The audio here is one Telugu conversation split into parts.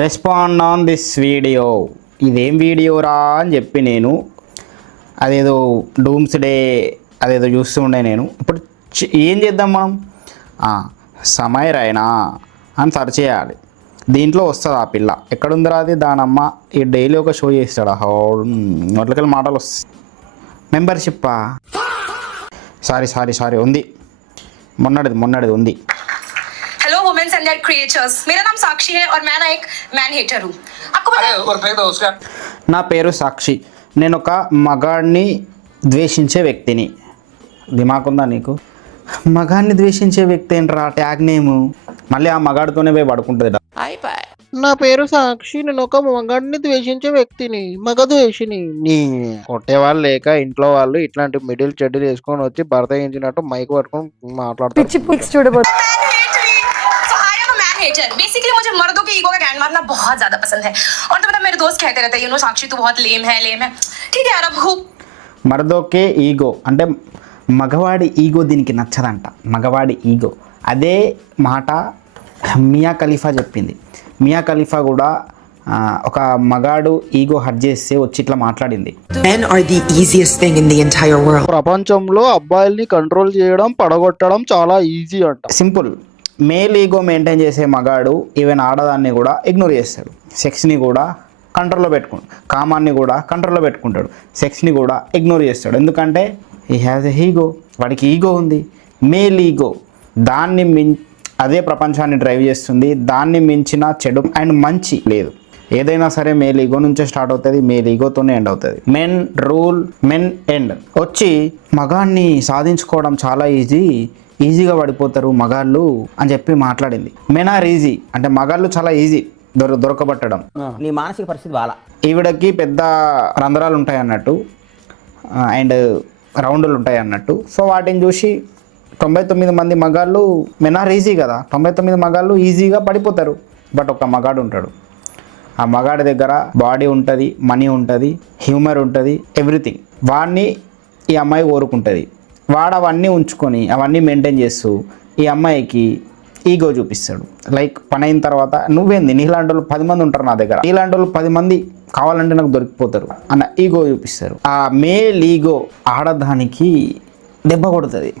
Respond on this video. ఇదేం వీడియో రా అని చెప్పి నేను అదేదో డూమ్స్ డే అదేదో చూస్తూ ఉండే నేను. ఇప్పుడు ఏం చేద్దాం మనం, సమయ రాయనా అని సెర్చ్ చేయాలి. దీంట్లో వస్తుంది ఆ పిల్ల ఎక్కడుందిరా అది దానమ్మ. ఈ డైలీ ఒక షో చేస్తాడు, నోట్లకెళ్ళి మాటలు వస్తాయి. మెంబర్షిప్పా, సారీ ఉంది, మొన్నటిది ఉంది. Hello women's and their creatures, मेरा नाम साक्षी है और मैं ना एक मैन हेटर हूँ. आपको पता है? నా పేరు సాక్షి. నేను ఒక మగాడిని ద్వేషించే వ్యక్తిని. దిమాకుందా నీకు? మగాడిని ద్వేషించే వ్యక్తి ఏంట్రా ట్యాగ్ నేము. మళ్ళీ ఆ మగాడితోనే పోయి పడుకుంటుంది. నా పేరు సాక్షి. నేను ఒక మగాడిని ద్వేషించే వ్యక్తిని, మగ ద్వేషిని. నీ కొట్టేవాళ్ళు లేక ఇంట్లో వాళ్ళు ఇట్లాంటి మిడిల్ చెడ్డీలు వేసుకొని వచ్చి భర్త ఏంచినట్టు మైక్ పట్టుకొని మాట్లాడతారు. बेसिकली मुझे मर्दों के ईगो का गैंड मारना बहुत ज्यादा पसंद है. और तो मतलब मेरे दोस्त कहते रहते हैं, यू नो साक्षी तू बहुत लेम है. ठीक है यार, अब हो మరదోకే ఈగో అంటే మగవాడి ఈగో దీనికి నచ్చదంట. మగవాడి ఈగో అదే మాట మియా ఖలీఫా చెప్పింది. మియా ఖలీఫా కూడా ఒక మగాడు ఈగో హర్ట్ చేస్తే వచ్చి ఇట్లా మాట్లాడింది. Men are the easiest thing in the entire world. ప్రపంచంలో అబ్బాయిల్ని కంట్రోల్ చేయడం, పడగొట్టడం చాలా ఈజీ అంట. సింపుల్. మేల్ ఈగో మెయింటైన్ చేసే మగాడు ఈవెన్ ఆడదాన్ని కూడా ఇగ్నోర్ చేస్తాడు. సెక్స్ని కూడా కంట్రోల్లో పెట్టుకుంటాడు, కామాన్ని కూడా కంట్రోల్లో పెట్టుకుంటాడు, సెక్స్ని కూడా ఇగ్నోర్ చేస్తాడు. ఎందుకంటే హీ హ్యాజ్ ఎ ఈగో, వాడికి ఈగో ఉంది. మేల్ ఈగో దాన్ని అదే ప్రపంచాన్ని డ్రైవ్ చేస్తుంది. దాన్ని మించిన చెడు అండ్ మంచి లేదు. ఏదైనా సరే మేల్ ఈగో నుంచే స్టార్ట్ అవుతుంది, మేల్ ఈగోతోనే ఎండ్ అవుతుంది. Men rule, men end. వచ్చి మగాన్ని సాధించుకోవడం చాలా ఈజీగా పడిపోతారు మగాళ్ళు అని చెప్పి మాట్లాడింది. మెన్ ఆర్ ఈజీ అంటే మగాళ్ళు చాలా ఈజీ దొరకబట్టడం. నీ మానసిక పరిస్థితి వాళ్ళ ఈవిడకి పెద్ద రంధ్రాలు ఉంటాయి అన్నట్టు అండ్ రౌండ్లు ఉంటాయి అన్నట్టు. సో వాటిని చూసి 99 మంది మగాళ్ళు మెన్ ఆర్ ఈజీ కదా, 99 మగాళ్ళు ఈజీగా పడిపోతారు. బట్ ఒక మగాడు ఉంటాడు. ఆ మగాడి దగ్గర బాడీ ఉంటుంది, మనీ ఉంటుంది, హ్యూమర్ ఉంటుంది, ఎవ్రీథింగ్. వాడిని ఈ అమ్మాయి కోరుకుంటుంది. వాడు అవన్నీ ఉంచుకొని అవన్నీ మెయింటైన్ చేస్తూ ఈ అమ్మాయికి ఈగో చూపిస్తాడు. లైక్ పని అయిన తర్వాత నువ్వేంది, నీలాంటి వాళ్ళు 10 మంది ఉంటారు నా దగ్గర, నీలాంటి వాళ్ళు 10 మంది కావాలంటే నాకు దొరికిపోతారు అన్న ఈగో చూపిస్తారు. ఆ మేల్ ఈగో ఆడదానికి దెబ్బ కొడుతుంది.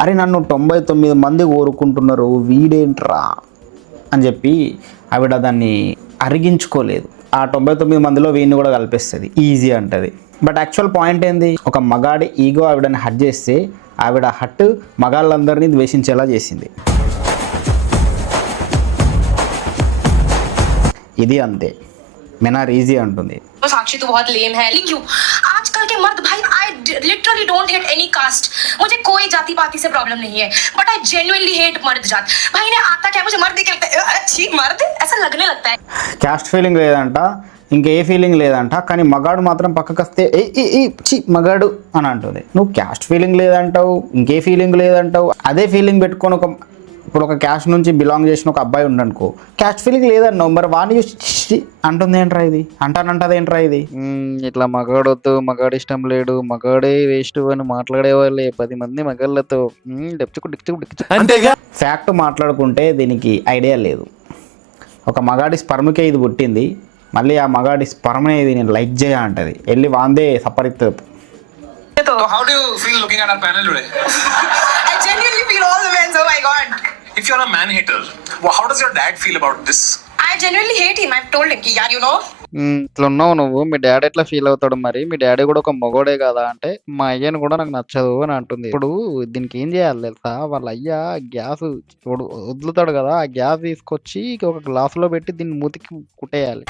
అరే నన్ను 99 మంది కోరుకుంటున్నారు, వీడేంట్రా అని చెప్పి ఆవిడ దాన్ని అరిగించుకోలేదు. ఆ 99 మందిలో వీడిని కూడా కలిపేస్తుంది, ఈజీ అంటది. బట్ యాక్చువల్ పాయింట్ ఏంది, ఒక మగాడి ఈగో ఆవిడని హట్ చేస్తే ఆవిడ హట్ మగాళ్ళందరినీ ద్వేషించేలా చేసింది. ఇది అంతే. మెన్ ఆర్ ఈజీ అంటుంది. साक्षी तू बहुत लेम है. लिंक यू आजकल के मर्द भाई, I literally don't hate any caste. मुझे कोई जाति पाति से प्रॉब्लम नहीं है, बट आई जेन्युइनली हेट मर्द जात. भाई ने आता क्या, मुझे मर्द देख के लगता है अच्छी मर्द ऐसा लगने लगता है. క్యాస్ట్ ఫీలింగ్ లేదంట, ఇంకే ఫీలింగ్ లేదంట, కానీ మగాడు మాత్రం పక్కకు వస్తే మగాడు అని అంటుంది. నువ్వు క్యాస్ట్ ఫీలింగ్ లేదంటావు, ఇంకే ఫీలింగ్ లేదంటావు. అదే ఫీలింగ్ పెట్టుకొని ఇప్పుడు ఒక క్యాస్ట్ నుంచి బిలాంగ్ చేసిన ఒక అబ్బాయి ఉండనుకో, క్యాస్ట్ ఫీలింగ్ లేదన్నావు, మరి వాడిని చూసి అంటుంది ఏంట్రా ఇది, అంటానంటది ఏంట్రా ఇది. ఇట్లా మగాడొద్దు, మగాడు ఇష్టం లేడు, మగాడే వేస్ట్ అని మాట్లాడే వాళ్ళే 10 మంది మగాళ్ళతో ఫ్యాక్ట్ మాట్లాడుకుంటే దీనికి ఐడియా లేదు. ఒక మగాడి స్పర్మ్కే ఇది పుట్టింది, మళ్ళీ ఆ మగాడి స్పర్మ్నే దీన్ని లైక్ చేయ అంటది, వెళ్ళి వాందే సపరిత్తు. So how do you feel looking at our panel today? I genuinely feel all the men. Oh my god. If you're a man hater, how does your dad feel about this? I genuinely hate him. I've told him ki yaar, you know. ఇట్లా ఉన్నావు నువ్వు, మీ డాడీ ఎట్లా ఫీల్ అవుతాడు మరి? మీ డాడీ కూడా ఒక మగోడే కదా అంటే, మా అయ్యను కూడా నాకు నచ్చదు అని అంటుంది. ఇప్పుడు దీనికి ఏం చేయాలి తెలుసా? వాళ్ళ అయ్య గ్యాస్ వదులుతాడు కదా, ఆ గ్యాస్ తీసుకొచ్చి ఒక గ్లాసులో పెట్టి దీన్ని మూతికి కుట్టేయాలి.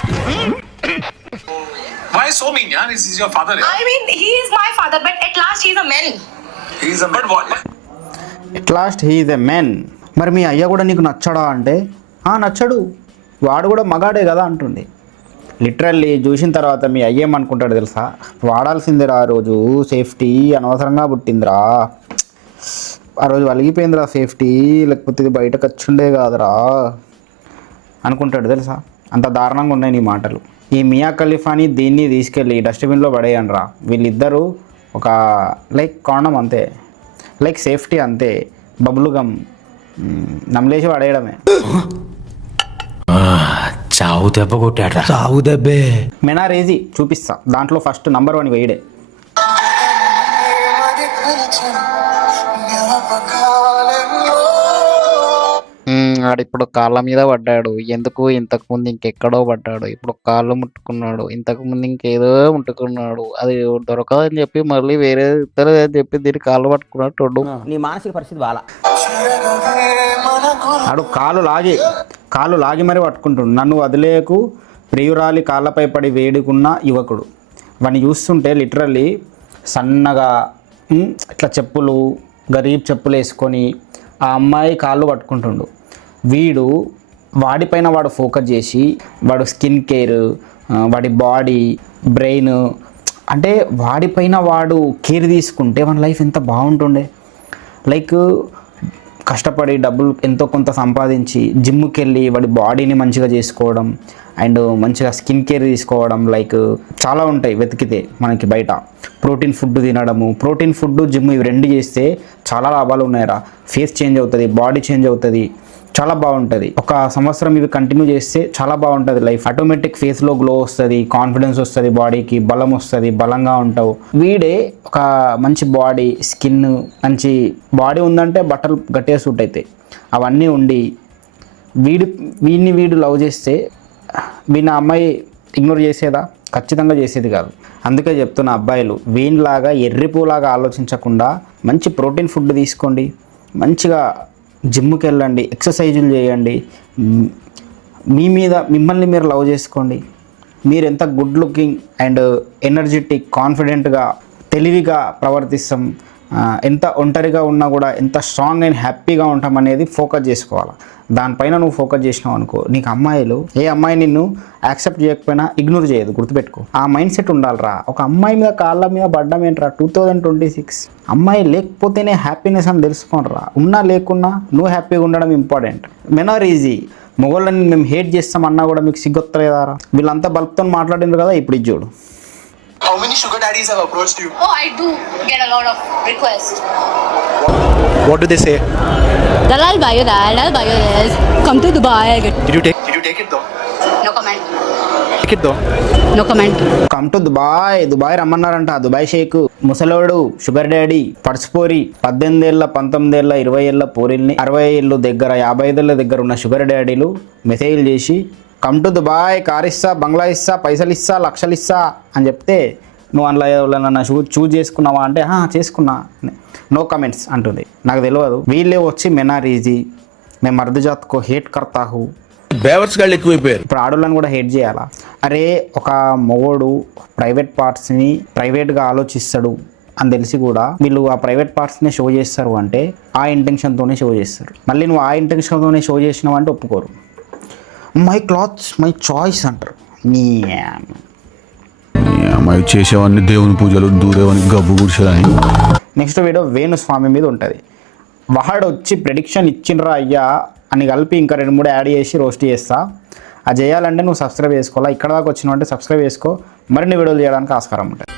Why so mean, yaar? He's your father. Yeah? I mean, he is my father, but at last he's a man. He's a but what? At last he is a men. మరి మీ అయ్య కూడా నీకు నచ్చడా అంటే, నచ్చడు, వాడు కూడా మగాడే కదా అంటుంది. లిటరల్లీ చూసిన తర్వాత మీ అయ్య ఏమనుకుంటాడు తెలుసా? వాడాల్సిందిరా ఆ రోజు సేఫ్టీ, అనవసరంగా పుట్టిందిరా ఆ రోజు, వలిగిపోయిందిరా సేఫ్టీ, లేకపోతే ఇది బయటకు వచ్చుండే కాదురా అనుకుంటాడు తెలుసా. అంత దారుణంగా ఉన్నాయి నీ మాటలు. ఈ మియా ఖలీఫాని దీన్ని తీసుకెళ్ళి డస్ట్బిన్లో పడేయండిరా. వీళ్ళిద్దరూ ఒక లైక్ కాండం అంతే, లైక్ సేఫ్టీ అంతే, బబుల్ గమ్ నమ్మలేసి పడేయడమే. చావు చావు దెబ్బ కొట్టాడ్రా. చావు దెబ్బే. మెనార్ ఈజీ చూపిస్తా, దాంట్లో ఫస్ట్ నంబర్ 1 వేయడే. ఆడిప్పుడు కాళ్ళ మీద పడ్డాడు, ఎందుకు ఇంతకు ముందు ఇంకెక్కడో పడ్డాడు, ఇప్పుడు కాళ్ళు ముట్టుకున్నాడు, ఇంతకు ముందు ఇంకేదో ముట్టుకున్నాడు, అది దొరకదని చెప్పి మళ్ళీ వేరే ఇద్దరు అని చెప్పి దీన్ని కాళ్ళు పట్టుకున్నట్టు. నీ మానసిక పరిస్థితి బాలా. ఆడు కాళ్ళు లాగి మరి పట్టుకుంటుండు. నన్ను వదిలేకు ప్రియురాలి కాళ్ళపై పడి వేడుకున్న యువకుడు. వాడిని చూస్తుంటే లిటరల్లీ సన్నగా ఇట్లా చెప్పులు గరీబ్ చెప్పులు వేసుకొని ఆ అమ్మాయి కాళ్ళు పట్టుకుంటుండు. వీడు వాడిపైన వాడు ఫోకస్ చేసి వాడు స్కిన్ కేర్, వాడి బాడీ, బ్రెయిన్, అంటే వాడిపైన వాడు కేర్ తీసుకుంటే మన లైఫ్ ఎంత బాగుంటుండే. లైక్ కష్టపడి డబ్బులు ఎంతో కొంత సంపాదించి జిమ్కి వెళ్ళి వాడి బాడీని మంచిగా చేసుకోవడం అండ్ మంచిగా స్కిన్ కేర్ తీసుకోవడం, లైక్ చాలా ఉంటాయి వెతికితే మనకి బయట. ప్రోటీన్ ఫుడ్ తినడము, ప్రోటీన్ ఫుడ్, జిమ్ ఇవి రెండు చేస్తే చాలా లాభాలు ఉన్నాయిరా. ఫేస్ చేంజ్ అవుతుంది, బాడీ చేంజ్ అవుతుంది, చాలా బాగుంటుంది. 1 సంవత్సరం ఇవి కంటిన్యూ చేస్తే చాలా బాగుంటుంది లైఫ్. ఆటోమేటిక్ ఫేస్లో గ్లో వస్తుంది, కాన్ఫిడెన్స్ వస్తుంది, బాడీకి బలం వస్తుంది, బలంగా ఉంటావు. వీడే ఒక మంచి బాడీ, స్కిన్, మంచి బాడీ ఉందంటే బట్టలు గట్టిగా సూట్ అవుతాయి. అవన్నీ ఉండి వీడు లవ్ చేస్తే వీడిని అమ్మాయి ఇగ్నోర్ చేసేదా? ఖచ్చితంగా చేసేది కాదు. అందుకే చెప్తున్న అబ్బాయిలు వీనిలాగా ఎర్రిపూలాగా ఆలోచించకుండా మంచి ప్రోటీన్ ఫుడ్ తీసుకోండి, మంచిగా జిమ్కి వెళ్ళండి, ఎక్సర్సైజులు చేయండి, మిమ్మల్ని మీరు లవ్ చేసుకోండి. మీరు ఎంత గుడ్ లుకింగ్ అండ్ ఎనర్జెటిక్, కాన్ఫిడెంట్గా, తెలివిగా ప్రవర్తిస్తాం, ఎంత ఒంటరిగా ఉన్నా కూడా ఎంత స్ట్రాంగ్ అండ్ హ్యాపీగా ఉంటాం అనేది ఫోకస్ చేసుకోవాలి. దానిపైన నువ్వు ఫోకస్ చేసినావు అనుకో, నీకు అమ్మాయిలు, ఏ అమ్మాయి నిన్ను యాక్సెప్ట్ చేయకపోయినా ఇగ్నోర్ చేయదు, గుర్తుపెట్టుకో. ఆ మైండ్ సెట్ ఉండాలిరా. ఒక అమ్మాయి మీద కాళ్ళ మీద పడ్డం ఏంట్రా 2026. అమ్మాయి లేకపోతేనే హ్యాపీనెస్ అని తెలుసుకోనరా. ఉన్నా లేకున్నా నువ్వు హ్యాపీగా ఉండడం ఇంపార్టెంట్. మెనార్ ఈజీ. మొగోళ్ళని మేము హేట్ చేస్తామన్నా కూడా మీకు సిగ్గొత్తలేదారా? వీళ్ళంతా బల్బ్తో మాట్లాడినారు కదా, ఇప్పుడు ఇది చూడు. How many sugar daddies have approached you? Oh, I do get a lot of requests. What do they say? That I'll buy you that, I'll buy you this. Come to Dubai, I'll get. Did you take it though? No comment. take it though? No comment. Come to Dubai రమ్మన్నారంట. దుబాయ్ షేక్ ముసలోడు, షుగర్ డాడీ, పర్సుపోరి, 18 ఏళ్ళ 19 ఏళ్ళ 20 ఏళ్ళ పోరిల్ని 60 ఏళ్ళు దగ్గర 50 ఏళ్ళ దగ్గర ఉన్న షుగర్ డాడీలు మెసేజ్లు చేసి కమ్ టు దుబాయ్, కార్ ఇస్తా, బంగ్లా ఇస్తా, పైసలు ఇస్తా, లక్షలు ఇస్తా అని చెప్తే నువ్వు అందులో ఎవరైనా చూజ్ చేసుకున్నావా అంటే చేసుకున్నా, నో కమెంట్స్ అంటుంది. నాకు తెలియదు. వీళ్ళే వచ్చి మెనార్ ఈజీ, మేము మర్దజాత్కో హేట్ కర్తాహు, బేవర్స్ గాళ్ళు ఎక్కువైపోయారు. ఇప్పుడు ఆడోళ్ళని కూడా హేట్ చేయాలా? అరే ఒక మొగోడు ప్రైవేట్ పార్ట్స్ని ప్రైవేట్గా ఆలోచిస్తాడు అని తెలిసి కూడా వీళ్ళు ఆ ప్రైవేట్ పార్ట్స్ని షో చేస్తారు అంటే ఆ ఇంటెన్షన్తోనే షో చేస్తారు. మళ్ళీ నువ్వు ఆ ఇంటెన్షన్తోనే షో చేసినావు అంటే ఒప్పుకోరు. మై క్లాత్స్ మై చాయిస్ అంటారు. నీ అమ్మాయి చేసేవాడిని దేవుని పూజలు, దూరేవాడిని గబ్బు గుడిసేదని. నెక్స్ట్ వీడియో వేణుస్వామి మీద ఉంటుంది. వాడు వచ్చి ప్రెడిక్షన్ ఇచ్చిండ్రా అయ్యా అని కలిపి ఇంకా 2-3 యాడ్ చేసి రోస్ట్ చేస్తా. అది చేయాలంటే నువ్వు సబ్స్క్రైబ్ చేసుకోవాలా. ఇక్కడ దాకా వచ్చినావు అంటే సబ్స్క్రైబ్ చేసుకో, మరిన్ని వీడియోలు చేయడానికి ఆస్కారం ఉంటుంది.